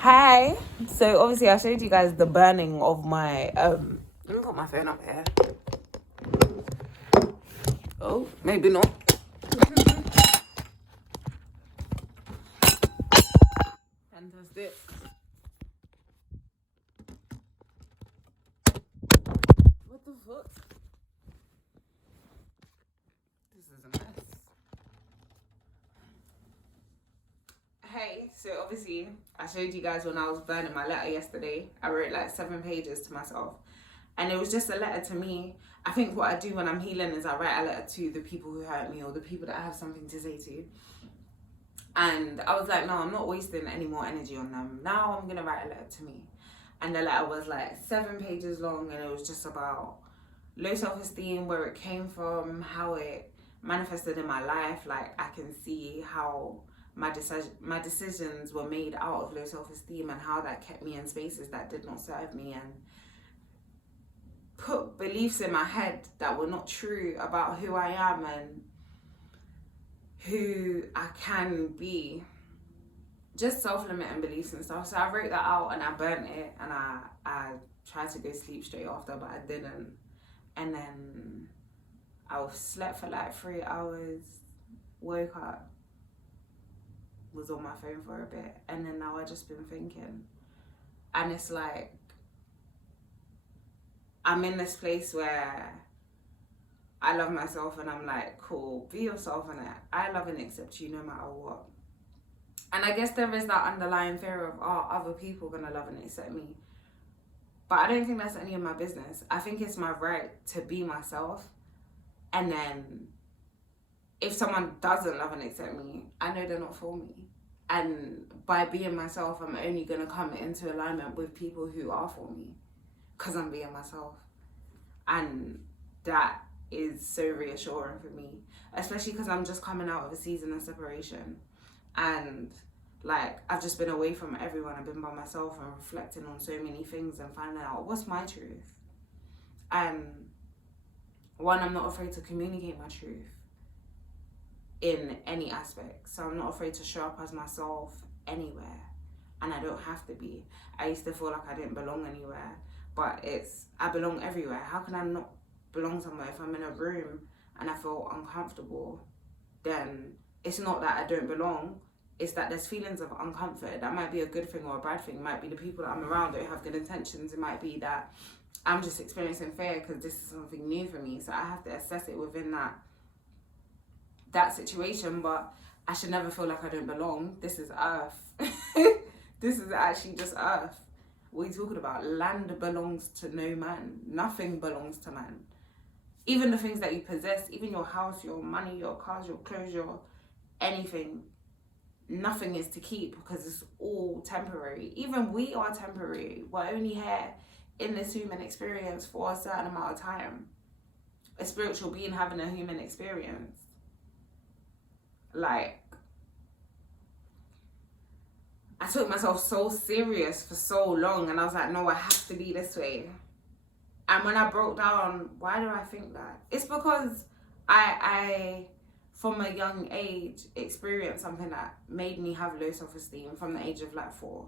Hi. So obviously I showed you guys the burning of my let me put my phone up here. Oh, maybe not. Fantastic. What the fuck? This is a mess. Hey, so obviously I showed you guys when I was burning my letter yesterday. I wrote like 7 pages to myself. And it was just a letter to me. I think what I do when I'm healing is I write a letter to the people who hurt me or the people that I have something to say to. And I was like, no, I'm not wasting any more energy on them. Now I'm going to write a letter to me. And the letter was like 7 pages long, and it was just about low self-esteem, where it came from, how it manifested in my life. Like, I can see how my decisions were made out of low self-esteem and how that kept me in spaces that did not serve me and put beliefs in my head that were not true about who I am and who I can be. Just self-limiting beliefs and stuff. So I wrote that out and I burnt it, and I tried to go sleep straight after, but I didn't. And then I slept for like 3 hours, woke up, was on my phone for a bit, and then now I've just been thinking. And it's like, I'm in this place where I love myself, and I'm like, cool, be yourself, and I love and accept you no matter what. And I guess there is that underlying fear of, other people gonna love and accept me. But I don't think that's any of my business. I think it's my right to be myself. And then if someone doesn't love and accept me, I know they're not for me. And by being myself, I'm only gonna come into alignment with people who are for me, because I'm being myself. And that is so reassuring for me, especially because I'm just coming out of a season of separation. And like, I've just been away from everyone. I've been by myself and reflecting on so many things and finding out what's my truth. And one, I'm not afraid to communicate my truth in any aspect. So I'm not afraid to show up as myself anywhere. And I don't have to be. I used to feel like I didn't belong anywhere, but I belong everywhere. How can I not belong somewhere? If I'm in a room and I feel uncomfortable, then it's not that I don't belong. It's that there's feelings of uncomfort. That might be a good thing or a bad thing. It might be the people that I'm around don't have good intentions. It might be that I'm just experiencing fear because this is something new for me. So I have to assess it within that situation. But I should never feel like I don't belong. This is earth. This is actually just earth. What are you talking about? Land belongs to no man. Nothing belongs to man. Even the things that you possess, even your house, your money, your cars, your clothes, your anything, nothing is to keep, because it's all temporary. Even we are temporary. We're only here in this human experience for a certain amount of time. A spiritual being having a human experience. Like, I took myself so serious for so long, and I was like, no, I have to be this way. And when I broke down, why do I think that? It's because I from a young age, experienced something that made me have low self-esteem from the age of like 4.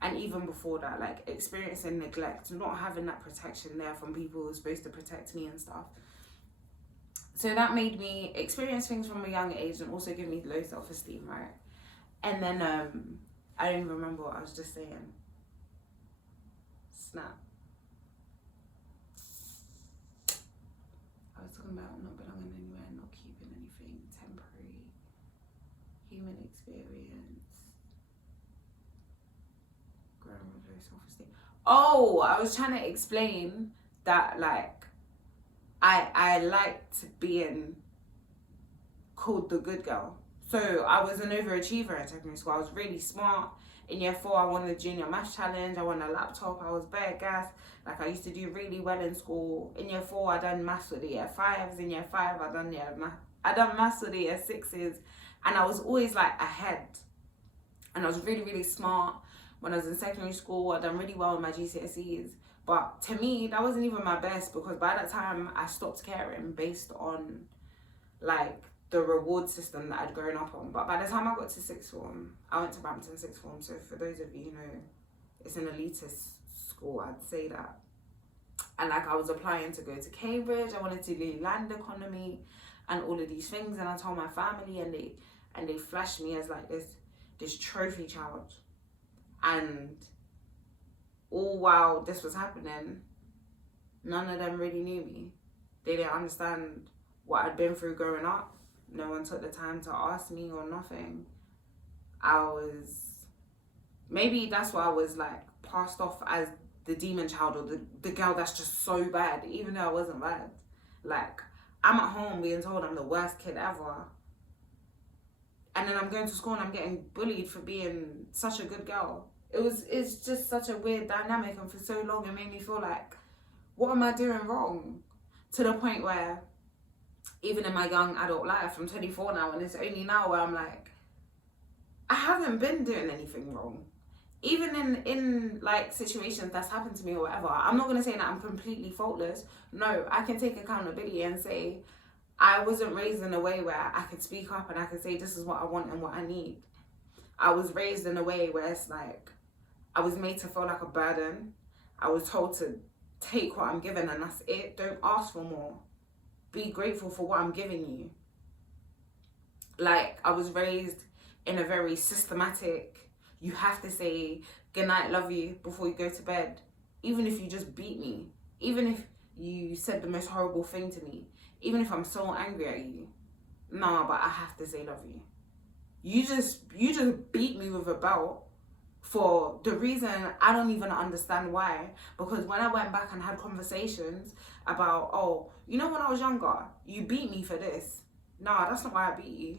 And even before that, like experiencing neglect, not having that protection there from people who are supposed to protect me and stuff. So that made me experience things from a young age and also give me low self-esteem, right? And then I don't even remember what I was just saying. Snap. I was talking about not belonging anywhere, not keeping anything, temporary, human experience, growing with low self-esteem. Oh, I was trying to explain that, like, I liked being called the good girl. So I was an overachiever in secondary school. I was really smart. In year 4, I won the junior maths challenge. I won a laptop. I was bare gas. Like, I used to do really well in school. In year 4, I done maths with the year 5s. In year 5, I done maths with the year 6s. And I was always like ahead. And I was really, really smart. When I was in secondary school, I done really well in my GCSEs. But to me, that wasn't even my best, because by that time I stopped caring based on like the reward system that I'd grown up on. But by the time I got to sixth form, I went to Brampton sixth form. So for those of you who know, it's an elitist school, I'd say that. And like I was applying to go to Cambridge, I wanted to do land economy and all of these things. And I told my family, and they flashed me as like this trophy child. And all while this was happening, none of them really knew me. They didn't understand what I'd been through growing up. No one took the time to ask me or nothing. Maybe that's why I was like passed off as the demon child, or the girl that's just so bad, even though I wasn't bad. Like, I'm at home being told I'm the worst kid ever. And then I'm going to school and I'm getting bullied for being such a good girl. It's just such a weird dynamic, and for so long it made me feel like, what am I doing wrong? To the point where, even in my young adult life, I'm 24 now, and it's only now where I'm like, I haven't been doing anything wrong. Even in like situations that's happened to me or whatever, I'm not gonna say that I'm completely faultless. No, I can take accountability and say, I wasn't raised in a way where I could speak up and I could say this is what I want and what I need. I was raised in a way where it's like, I was made to feel like a burden. I was told to take what I'm given and that's it. Don't ask for more. Be grateful for what I'm giving you. Like, I was raised in a very systematic, you have to say goodnight, love you before you go to bed. Even if you just beat me. Even if you said the most horrible thing to me. Even if I'm so angry at you. Nah, but I have to say love you. You just beat me with a belt for the reason I don't even understand why. Because when I went back and had conversations about, oh, you know when I was younger, you beat me for this. Nah, that's not why I beat you.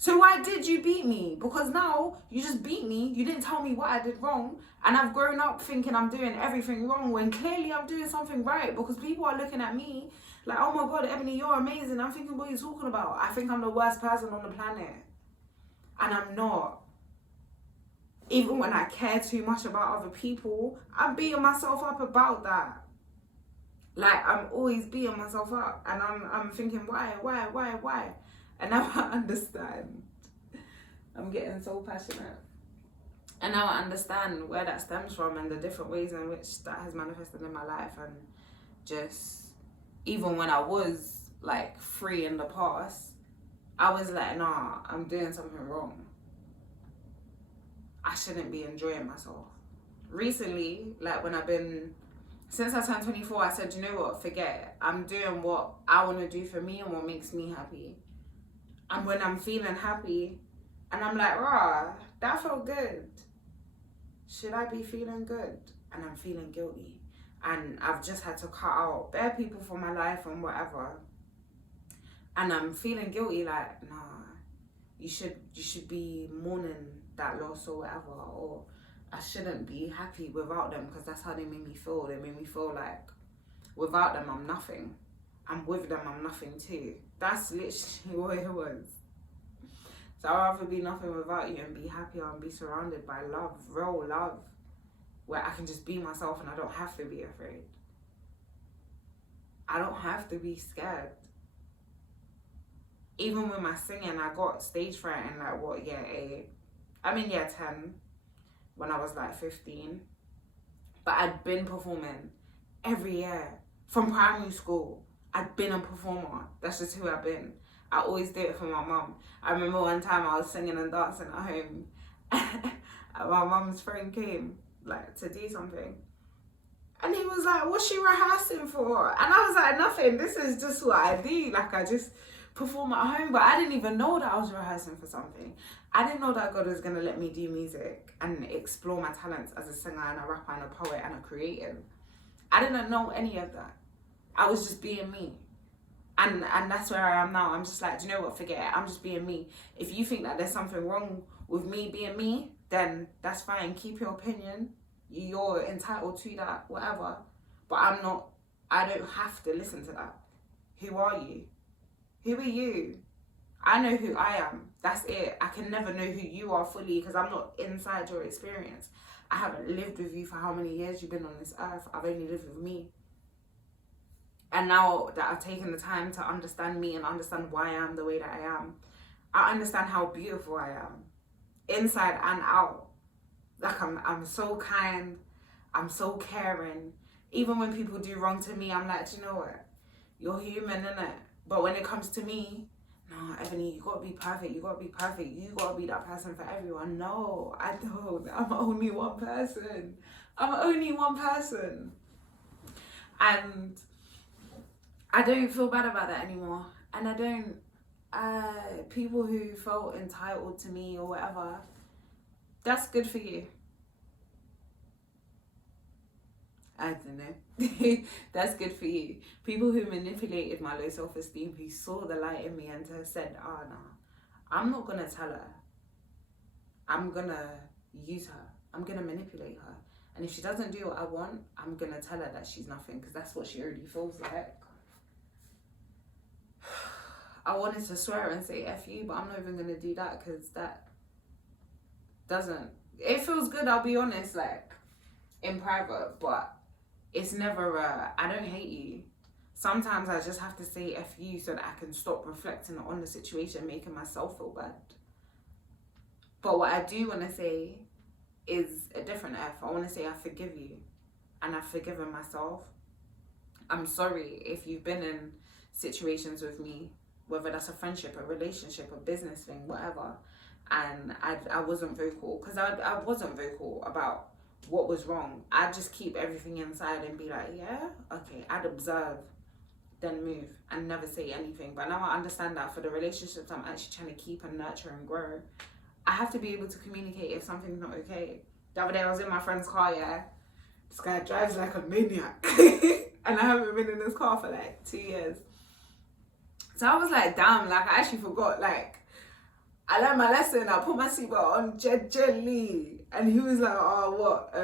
So why did you beat me? Because now you just beat me. You didn't tell me what I did wrong. And I've grown up thinking I'm doing everything wrong when clearly I'm doing something right. Because people are looking at me like, oh my God, Ebony, you're amazing. I'm thinking, what are you talking about? I think I'm the worst person on the planet. And I'm not. Even when I care too much about other people, I'm beating myself up about that. Like, I'm always beating myself up. And I'm thinking, why? And now I understand. I'm getting so passionate. And now I understand where that stems from and the different ways in which that has manifested in my life. And just, even when I was like free in the past, I was like, nah, I'm doing something wrong. I shouldn't be enjoying myself. Recently, like since I turned 24, I said, you know what, forget it. I'm doing what I want to do for me and what makes me happy. And when I'm feeling happy, and I'm like, rah, that felt good. Should I be feeling good? And I'm feeling guilty. And I've just had to cut out bare people from my life and whatever. And I'm feeling guilty, like, nah, you should be mourning that loss or whatever. Or I shouldn't be happy without them because that's how they made me feel. They made me feel like without them, I'm nothing. And with them, I'm nothing too. That's literally what it was. So I'd rather be nothing without you and be happier and be surrounded by love, real love, where I can just be myself and I don't have to be afraid. I don't have to be scared. Even with my singing, I got stage fright in like year 8? I'm in year 10 when I was like 15. But I'd been performing every year from primary school. I'd been a performer. That's just who I've been. I always did it for my mum. I remember one time I was singing and dancing at home and my mum's friend came like to do something. And he was like, what's she rehearsing for? And I was like, nothing. This is just what I do. Like, I just perform at home. But I didn't even know that I was rehearsing for something. I didn't know that God was going to let me do music and explore my talents as a singer and a rapper and a poet and a creative. I didn't know any of that. I was just being me. And that's where I am now. I'm just like, do you know what? Forget it. I'm just being me. If you think that there's something wrong with me being me, then that's fine. Keep your opinion. You're entitled to that, whatever. But I don't have to listen to that. Who are you? Who are you? I know who I am. That's it. I can never know who you are fully because I'm not inside your experience. I haven't lived with you for how many years you've been on this earth. I've only lived with me. And now that I've taken the time to understand me and understand why I am the way that I am, I understand how beautiful I am, inside and out. Like I'm so kind, I'm so caring. Even when people do wrong to me, I'm like, do you know what? You're human, innit? But when it comes to me, no, Ebony, you gotta be perfect. You gotta be perfect. You gotta be that person for everyone. No, I don't. I'm only one person. I'm only one person. And I don't feel bad about that anymore. And I don't, people who felt entitled to me or whatever, that's good for you. I don't know. That's good for you. People who manipulated my low self-esteem, who saw the light in me and said, oh no, I'm not gonna tell her. I'm gonna use her. I'm gonna manipulate her. And if she doesn't do what I want, I'm gonna tell her that she's nothing, because that's what she already feels like. I wanted to swear and say F you, but I'm not even gonna do that, because that doesn't, it feels good, I'll be honest, like in private, but it's never I don't hate you. Sometimes I just have to say F you so that I can stop reflecting on the situation, making myself feel bad. But what I do want to say is a different F. I want to say I forgive you, and I've forgiven myself. I'm sorry if you've been in situations with me, whether that's a friendship, a relationship, a business thing, whatever, and I wasn't vocal, because I wasn't vocal about what was wrong. I'd just keep everything inside and be like, yeah, okay, I'd observe, then move, and never say anything. But now I understand that for the relationships I'm actually trying to keep and nurture and grow, I have to be able to communicate if something's not okay. The other day I was in my friend's car, yeah, this guy drives like a maniac, and I haven't been in this car for like 2 years. So I was like, damn, like I actually forgot, like I learned my lesson, I put my seatbelt on gently. And he was like, oh, what?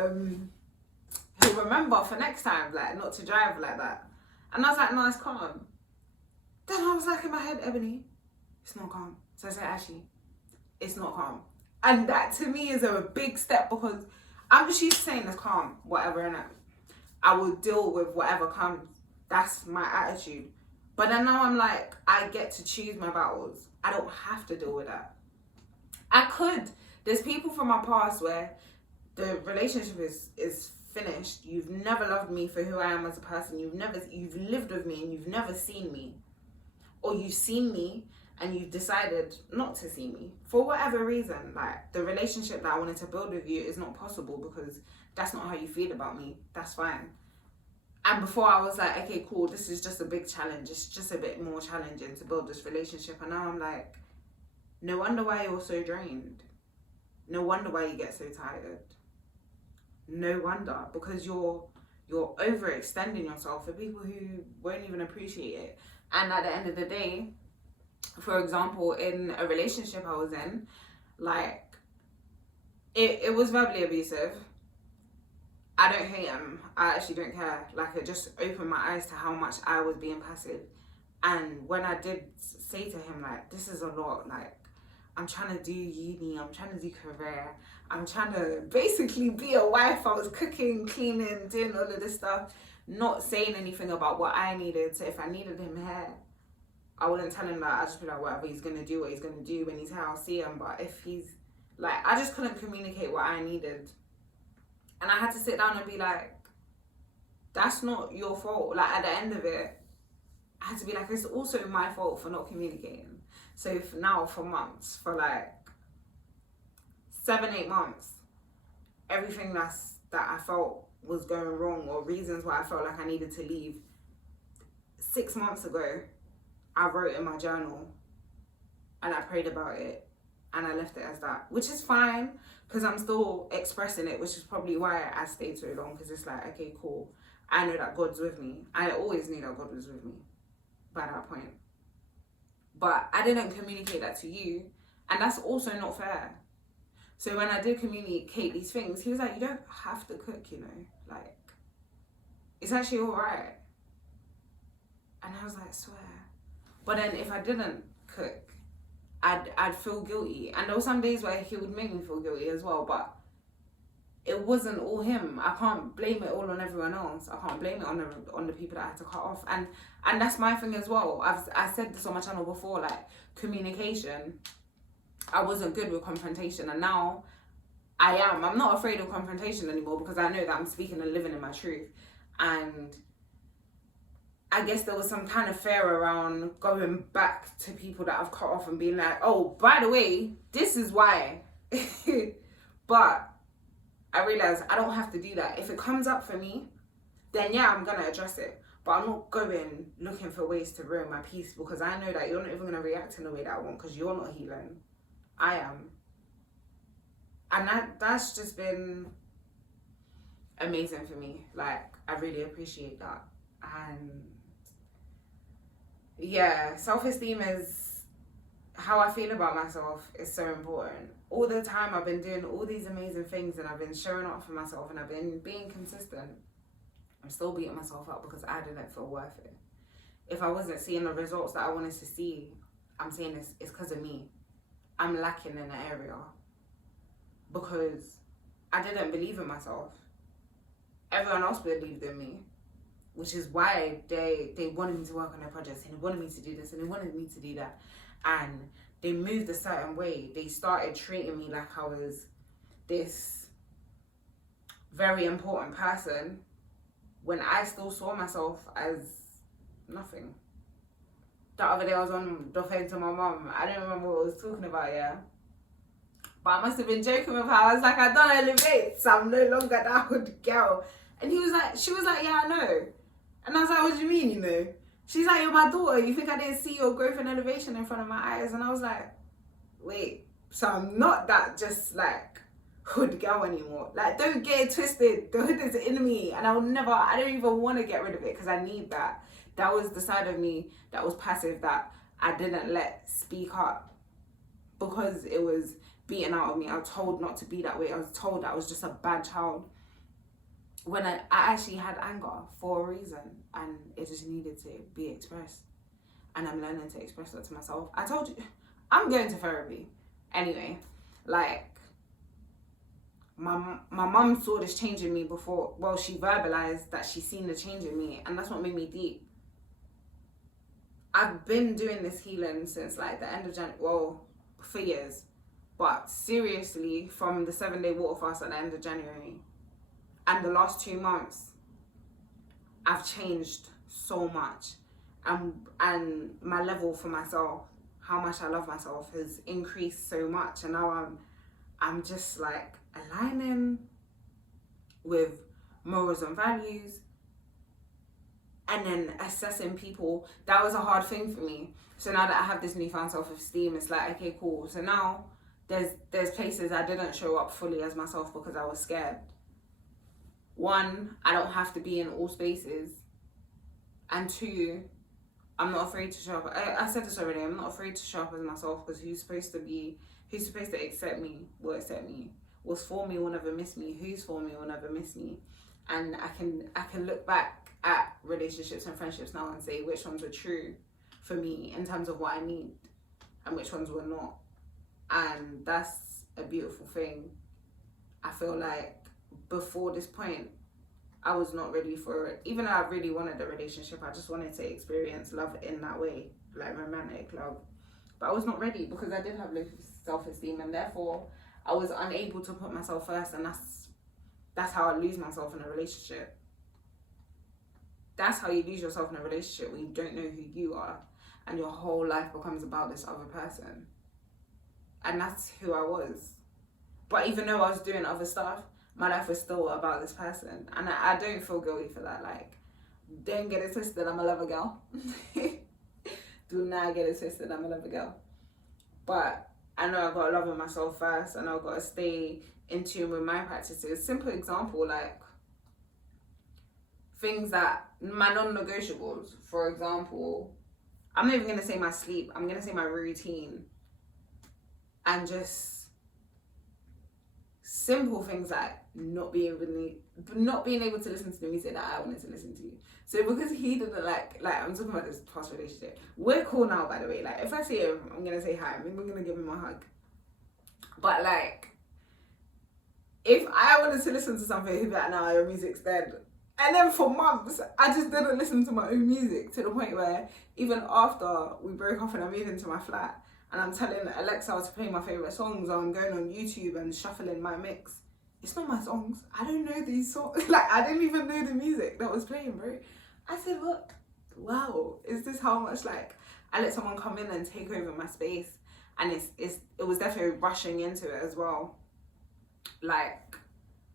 He'll remember for next time, like, not to drive like that. And I was like, no, it's calm. Then I was like in my head, Ebony, it's not calm. So I said, actually, it's not calm. And that to me is a big step, because I'm just used to saying it's calm, whatever, and I will deal with whatever comes. That's my attitude. But then now I'm like, I get to choose my battles. I don't have to deal with that. I could. There's people from my past where the relationship is finished. You've never loved me for who I am as a person. You've lived with me and you've never seen me. Or you've seen me and you've decided not to see me. For whatever reason, like the relationship that I wanted to build with you is not possible because that's not how you feel about me. That's fine. And before I was like, okay, cool, this is just a big challenge. It's just a bit more challenging to build this relationship. And now I'm like, no wonder why you're so drained. No wonder why you get so tired. No wonder, because you're overextending yourself for people who won't even appreciate it. And at the end of the day, for example, in a relationship I was in, like, it was verbally abusive. I don't hate him. I actually don't care. Like, it just opened my eyes to how much I was being passive. And when I did say to him, like, this is a lot, like, I'm trying to do uni, I'm trying to do career, I'm trying to basically be a wife. I was cooking, cleaning, doing all of this stuff, not saying anything about what I needed. So if I needed him here, I wouldn't tell him that. I'd just be like, whatever he's going to do, what he's going to do. When he's here, I'll see him. But if he's, like, I just couldn't communicate what I needed. And I had to sit down and be like, that's not your fault. Like, at the end of it, I had to be like, it's also my fault for not communicating. So for months, for like 7-8 months, everything that I felt was going wrong, or reasons why I felt like I needed to leave, 6 months ago, I wrote in my journal and I prayed about it and I left it as that, which is fine because I'm still expressing it, which is probably why I stayed so long, because it's like, okay, cool, I know that God's with me. I always knew that God was with me by that point. But I didn't communicate that to you, and that's also not fair. So when I did communicate these things, he was like, you don't have to cook, you know, like, it's actually all right. And I was like, I swear. But then if I didn't cook, I'd feel guilty. And there were some days where he would make me feel guilty as well, but it wasn't all him. I can't blame it all on everyone else. I can't blame it on the people that I had to cut off. And that's my thing as well. I said this on my channel before, like, communication. I wasn't good with confrontation, and now I am. I'm not afraid of confrontation anymore because I know that I'm speaking and living in my truth. And I guess there was some kind of fear around going back to people that I've cut off and being like, oh, by the way, this is why. But I realized I don't have to do that. If it comes up for me, then yeah, I'm going to address it. But I'm not going looking for ways to ruin my peace, because I know that you're not even going to react in the way that I want, because you're not healing. I am. And that's just been amazing for me. Like, I really appreciate that. And yeah, self-esteem is how I feel about myself is so important. All the time I've been doing all these amazing things, and I've been showing up for myself, and I've been being consistent. I'm still beating myself up because I didn't feel worth it. If I wasn't seeing the results that I wanted to see, I'm saying it's because of me. I'm lacking in an area because I didn't believe in myself. Everyone else believed in me, which is why they wanted me to work on their projects, and they wanted me to do this, and they wanted me to do that. And they moved a certain way. They started treating me like I was this very important person when I still saw myself as nothing. The other day I was on the phone to my mum. I don't remember what I was talking about, yeah. But I must have been joking with her. I was like, I don't elevate, so I'm no longer that good girl. And she was like, yeah, I know. And I was like, what do you mean, you know? She's like, you're my daughter. You think I didn't see your growth and elevation in front of my eyes? And I was like, wait, so I'm not that just like hood girl anymore. Like, don't get it twisted. The hood is in me, and I don't even want to get rid of it because I need that. That was the side of me that was passive, that I didn't let speak up because it was beaten out of me. I was told not to be that way. I was told that I was just a bad child. When I actually had anger for a reason, and it just needed to be expressed. And I'm learning to express that to myself. I told you, I'm going to therapy. Anyway, like, my mum saw this change in me before. Well, she verbalized that she's seen the change in me, and that's what made me deep. I've been doing this healing since like the end of January, well, for years. But seriously, from the 7-day water fast at the end of January, and the last 2 months, I've changed so much. And my level for myself, how much I love myself, has increased so much. And now I'm just like aligning with morals and values, and then assessing people. That was a hard thing for me. So now that I have this newfound self-esteem, it's like, okay, cool. So now there's places I didn't show up fully as myself because I was scared. One, I don't have to be in all spaces. And two, I'm not afraid to show up. I said this already, I'm not afraid to show up as myself, because who's supposed to accept me will accept me. What's for me will never miss me. Who's for me will never miss me. And I can look back at relationships and friendships now and say which ones were true for me in terms of what I need and which ones were not. And that's a beautiful thing. I feel like before this point, I was not ready for it. Even though I really wanted a relationship, I just wanted to experience love in that way, like romantic love. But I was not ready because I did have low self-esteem, and therefore I was unable to put myself first, and that's how I lose myself in a relationship. That's how you lose yourself in a relationship, when you don't know who you are and your whole life becomes about this other person. And that's who I was. But even though I was doing other stuff, my life was still about this person. And I don't feel guilty for that. Like, don't get it twisted, I'm a lover girl. Do not get it twisted, I'm a lover girl. But I know I've got to love myself first, and I've got to stay in tune with my practices. Simple example, like things that, my non-negotiables, for example, I'm not even going to say my sleep, I'm going to say my routine. And just simple things like not being able to listen to the music that I wanted to listen to. So because he didn't like I'm talking about this past relationship. We're cool now, by the way. Like, if I see him, I'm going to say hi. I'm even going to give him a hug. But like, if I wanted to listen to something, he'd be like, "No, your music's dead." And then for months, I just didn't listen to my own music, to the point where even after we broke off and I moved into my flat and I'm telling Alexa to play my favourite songs, or I'm going on YouTube and shuffling my mix, it's not my songs. I don't know these songs. Like, I didn't even know the music that was playing, bro. I said, what? Wow, is this how much, like, I let someone come in and take over my space? And it was definitely rushing into it as well. Like,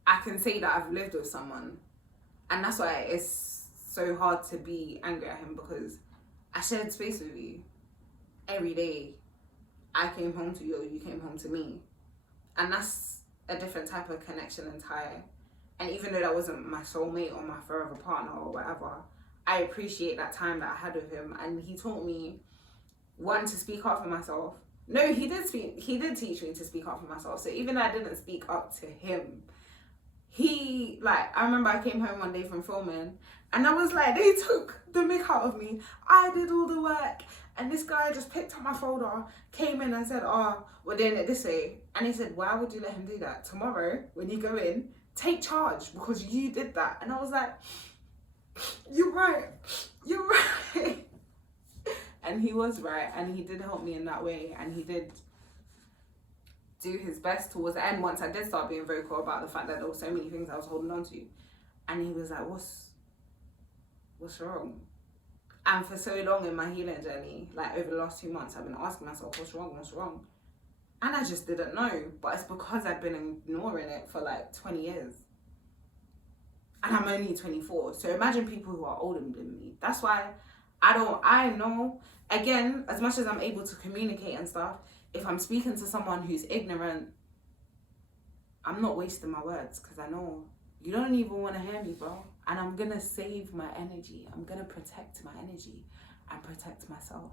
I can say that I've lived with someone, and that's why it's so hard to be angry at him, because I shared space with you every day. I came home to you, or you came home to me, and that's a different type of connection and tie. And even though that wasn't my soulmate or my forever partner or whatever, I appreciate that time that I had with him, and he taught me, one, to speak up for myself. No, he did teach me to speak up for myself. So even though I didn't speak up to him, I remember I came home one day from filming, and I was like, they took the mick out of me. I did all the work, and this guy just picked up my folder, came in and said, "Oh, we're doing it this way." And he said, "Why would you let him do that? Tomorrow, when you go in, take charge, because you did that." And I was like, you're right. And he was right, and he did help me in that way, and he did do his best towards the end, once I did start being vocal about the fact that there were so many things I was holding on to. And he was like, what's wrong? And for so long in my healing journey, like over the last 2 months, I've been asking myself, what's wrong? And I just didn't know. But it's because I've been ignoring it for like 20 years. And I'm only 24. So imagine people who are older than me. That's why I know, again, as much as I'm able to communicate and stuff, if I'm speaking to someone who's ignorant, I'm not wasting my words, because I know you don't even want to hear me, bro. And I'm going to save my energy. I'm going to protect my energy and protect myself.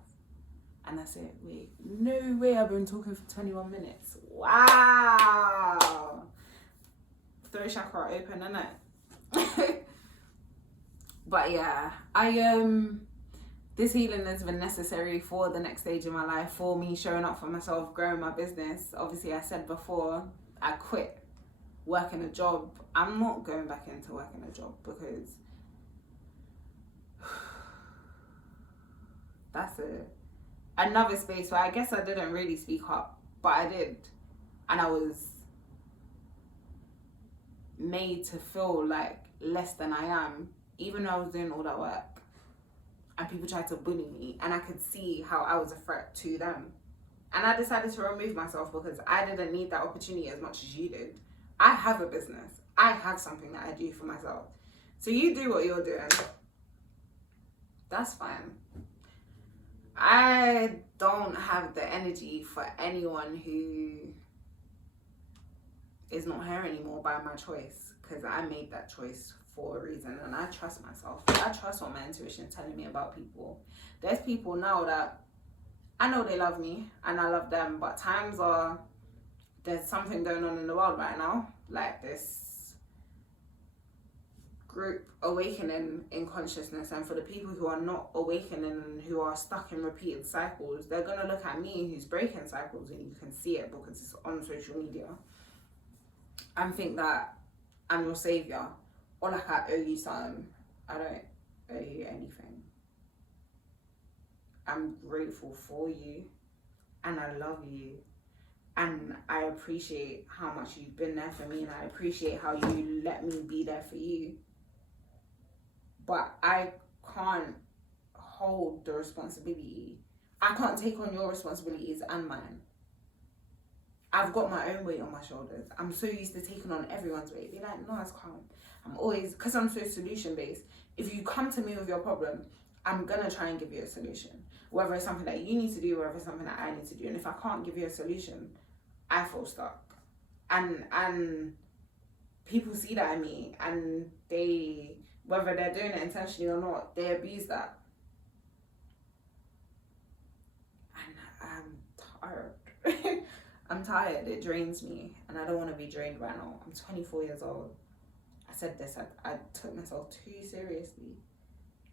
And that's it. Wait, no way I've been talking for 21 minutes. Wow. Throat chakra open, innit? But yeah, this healing has been necessary for the next stage of my life, for me showing up for myself, growing my business. Obviously, I said before, I quit working a job. I'm not going back into working a job, because that's another space where I guess I didn't really speak up, but I did. And I was made to feel like less than I am, even though I was doing all that work. And people tried to bully me, and I could see how I was a threat to them. And I decided to remove myself, because I didn't need that opportunity as much as you did. I have a business. I have something that I do for myself. So you do what you're doing. That's fine. I don't have the energy for anyone who is not here anymore by my choice, because I made that choice for a reason, and I trust myself. I trust what my intuition is telling me about people. There's people now that I know they love me and I love them, but there's something going on in the world right now, like this group awakening in consciousness. And for the people who are not awakening and who are stuck in repeated cycles, they're gonna look at me, who's breaking cycles, and you can see it because it's on social media, and think that I'm your savior, or like I owe you something. I don't owe you anything. I'm grateful for you, and I love you, and I appreciate how much you've been there for me, and I appreciate how you let me be there for you. But I can't hold the responsibility. I can't take on your responsibilities and mine. I've got my own weight on my shoulders. I'm so used to taking on everyone's weight. Be like, no, it's calm. I'm always, because I'm so solution based, if you come to me with your problem, I'm gonna try and give you a solution. Whether it's something that you need to do, or whether it's something that I need to do. And if I can't give you a solution, I feel stuck. And people see that in me, and they, whether they're doing it intentionally or not, they abuse that. And I'm tired. I'm tired. It drains me, and I don't want to be drained right now. I'm 24 years old. I said this, I took myself too seriously.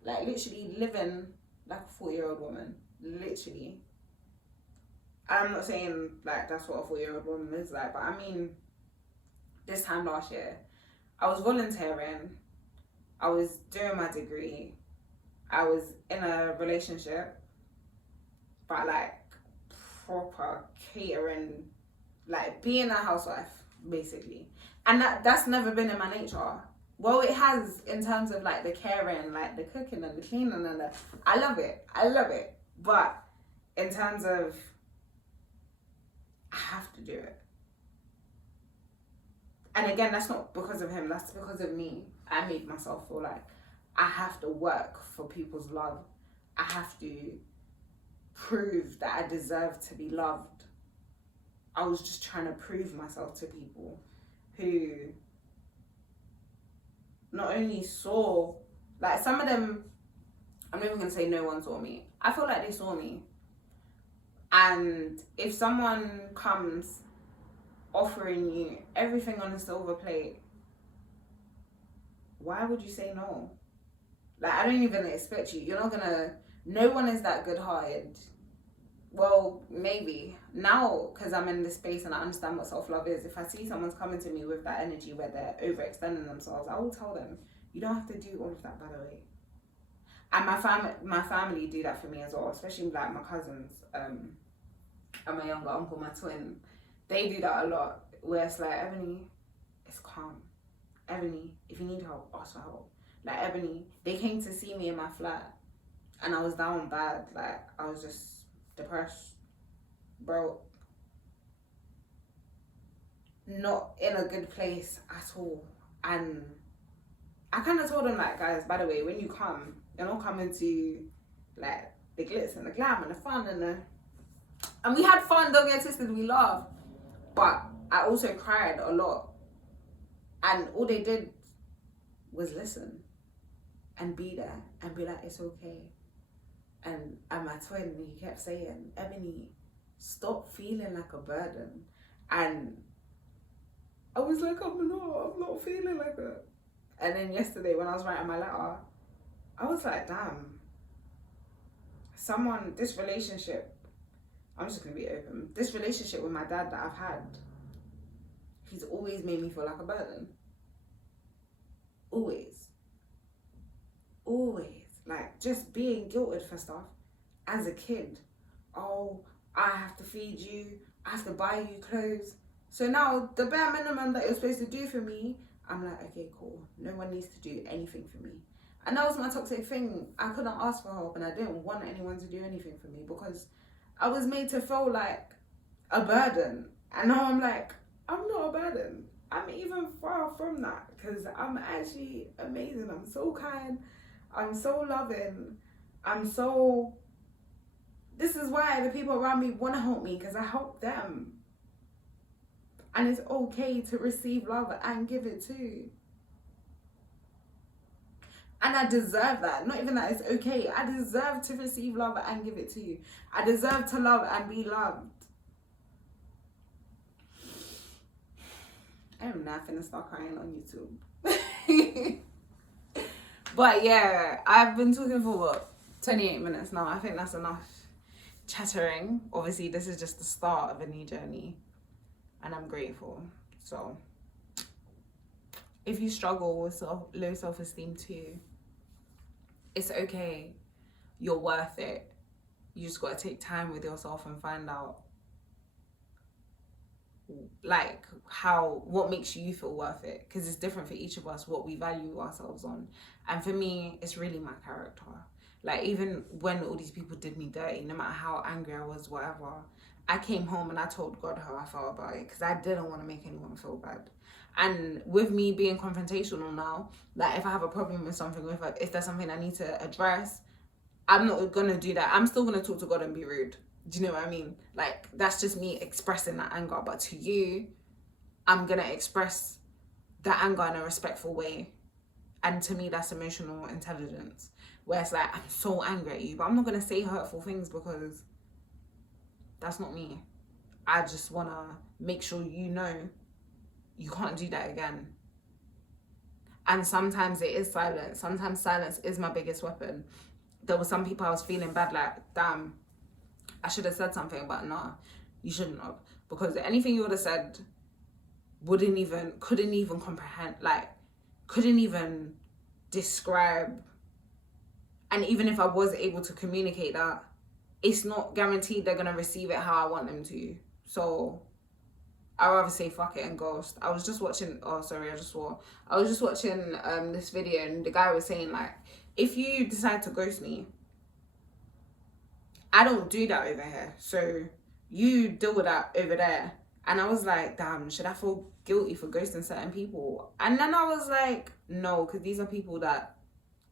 Like, literally living like a 40-year-old woman. Literally. I'm not saying like that's what a 40-year-old woman is like, but I mean, this time last year, I was volunteering, I was doing my degree, I was in a relationship, but like proper catering, like being a housewife basically, and that's never been in my nature. Well, it has in terms of like the caring, like the cooking and the cleaning and the, I love it, but in terms of I have to do it. And again, that's not because of him, that's because of me. I made myself feel like I have to work for people's love. I have to prove that I deserve to be loved. I was just trying to prove myself to people who not only saw, like some of them, I'm not even going to say no one saw me. I feel like they saw me. And if someone comes offering you everything on a silver plate, why would you say no? Like, I don't even expect you. You're not gonna, no one is that good-hearted. Well, maybe. Now, because I'm in this space and I understand what self-love is, if I see someone's coming to me with that energy where they're overextending themselves, I will tell them, you don't have to do all of that, by the way. And my family do that for me as well, especially like my cousins, and my younger uncle, my twin. They do that a lot, where it's like, Ebony, it's calm. Ebony, if you need help, ask for help. Like, Ebony, they came to see me in my flat, and I was down bad. Like, I was just depressed, broke, not in a good place at all. And I kind of told them, like, guys, by the way, when you come, you're not coming to, like, the glitz and the glam and the fun and we had fun, don't get twisted, we laughed. But I also cried a lot. And all they did was listen and be there and be like, it's okay. And my twin, he kept saying, Ebony, stop feeling like a burden. And I was like, I'm not feeling like that. And then yesterday when I was writing my letter, I was like, damn, this relationship, I'm just going to be open. This relationship with my dad that I've had, he's always made me feel like a burden. Always. Like, just being guilted for stuff as a kid. Oh, I have to feed you. I have to buy you clothes. So now, the bare minimum that you're supposed to do for me, I'm like, okay, cool. No one needs to do anything for me. And that was my toxic thing. I couldn't ask for help and I didn't want anyone to do anything for me because I was made to feel like a burden. And now I'm like, I'm not a burden. I'm even far from that because I'm actually amazing. I'm so kind. I'm so loving. This is why the people around me want to help me because I help them. And it's okay to receive love and give it too. And I deserve that. Not even that it's okay. I deserve to receive love and give it to you. I deserve to love and be loved. I'm not finna start crying on YouTube. But yeah, I've been talking for what, 28 minutes now. I think that's enough chattering. Obviously, this is just the start of a new journey. And I'm grateful. So, if you struggle with low self-esteem too, it's okay. You're worth it. You just gotta take time with yourself and find out like what makes you feel worth it, because it's different for each of us what we value ourselves on. And for me, it's really my character. Like, even when all these people did me dirty, no matter how angry I was, whatever, I came home and I told God how I felt about it because I didn't want to make anyone feel bad. And with me being confrontational now, like if I have a problem with something, if there's something I need to address, I'm not gonna do that. I'm still gonna talk to God and be rude. Do you know what I mean? Like, that's just me expressing that anger. But to you, I'm gonna express that anger in a respectful way. And to me, that's emotional intelligence. Where it's like, I'm so angry at you, but I'm not gonna say hurtful things because that's not me. I just wanna make sure you know you can't do that again. And sometimes it is silence. Sometimes silence is my biggest weapon. There were some people I was feeling bad, like, damn, I should have said something, but nah, you shouldn't have. Because anything you would have said couldn't even comprehend, like, couldn't even describe. And even if I was able to communicate that, it's not guaranteed they're gonna receive it how I want them to. So I'd rather say fuck it and ghost. I was just watching, I was just watching this video, and the guy was saying, like, if you decide to ghost me, I don't do that over here, so you deal with that over there. And I was like, damn, should I feel guilty for ghosting certain people? And then I was like, no, because these are people that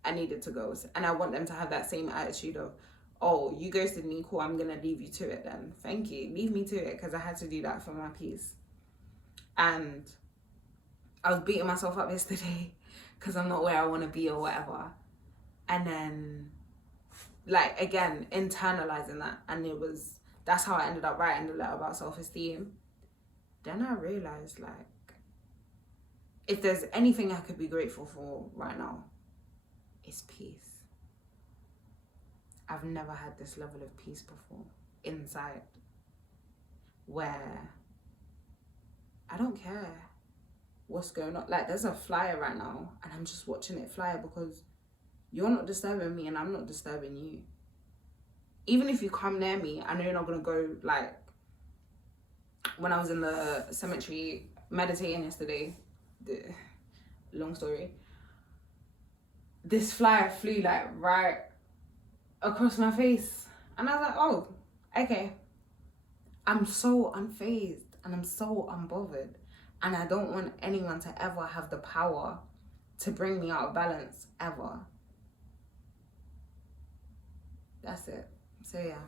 I needed to ghost, and I want them to have that same attitude of, oh, you ghosted me, cool, I'm gonna leave you to it then. Thank you, leave me to it, because I had to do that for my peace. And I was beating myself up yesterday because I'm not where I want to be or whatever. And then, like, again, internalizing that, and that's how I ended up writing the letter about self-esteem. Then I realized, like, if there's anything I could be grateful for right now, it's peace. I've never had this level of peace before inside, where I don't care what's going on. Like, there's a flyer right now, and I'm just watching it fly because you're not disturbing me and I'm not disturbing you. Even if you come near me, I know you're not gonna go, like, when I was in the cemetery meditating yesterday, long story, this flyer flew, like, right across my face, and I was like, oh, okay. I'm so unfazed and I'm so unbothered, and I don't want anyone to ever have the power to bring me out of balance, ever. That's it. So yeah,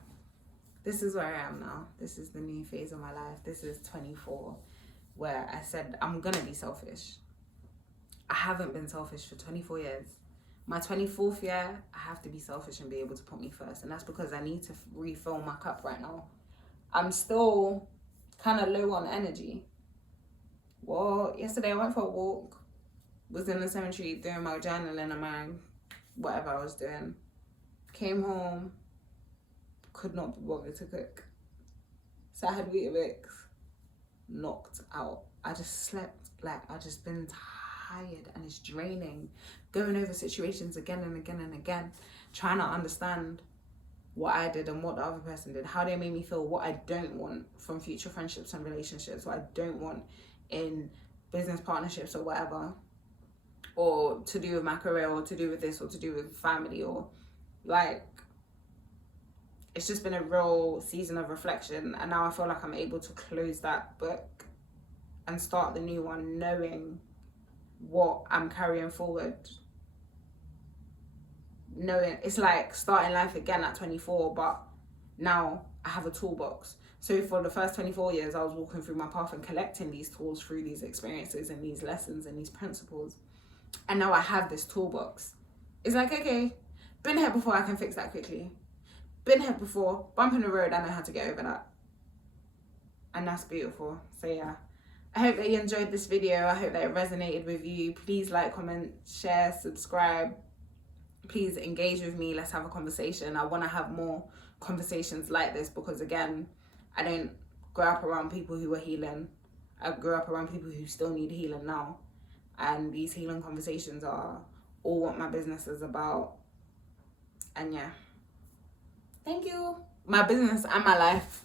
this is where I am now. This is the new phase of my life. This is 24, where I said I'm gonna be selfish. I haven't been selfish for 24 years. My 24th year, I have to be selfish and be able to put me first, and that's because I need to refill my cup right now. I'm still kind of low on energy. Well, yesterday I went for a walk, was in the cemetery doing my journaling and my whatever I was doing. Came home, could not be bothered to cook. So I had Weetabix, knocked out. I just slept, like, I just been tired, and it's draining. Going over situations again and again and again, trying to understand what I did and what the other person did, how they made me feel, what I don't want from future friendships and relationships, what I don't want in business partnerships or whatever, or to do with my career, or to do with this, or to do with family, or, like, it's just been a real season of reflection. And now I feel like I'm able to close that book and start the new one, knowing what I'm carrying forward. Knowing it's like starting life again at 24, but now I have a toolbox. So for the first 24 years, I was walking through my path and collecting these tools through these experiences and these lessons and these principles. And now I have this toolbox. It's like, okay, been here before, I can fix that quickly. Been here before, bump in the road, I know how to get over that. And that's beautiful. So yeah, I hope that you enjoyed this video. I hope that it resonated with you. Please like, comment, share, subscribe. Please engage with me. Let's have a conversation. I want to have more conversations like this because, again, I don't grow up around people who are healing. I grew up around people who still need healing now. And these healing conversations are all what my business is about. And yeah, thank you. My business and my life.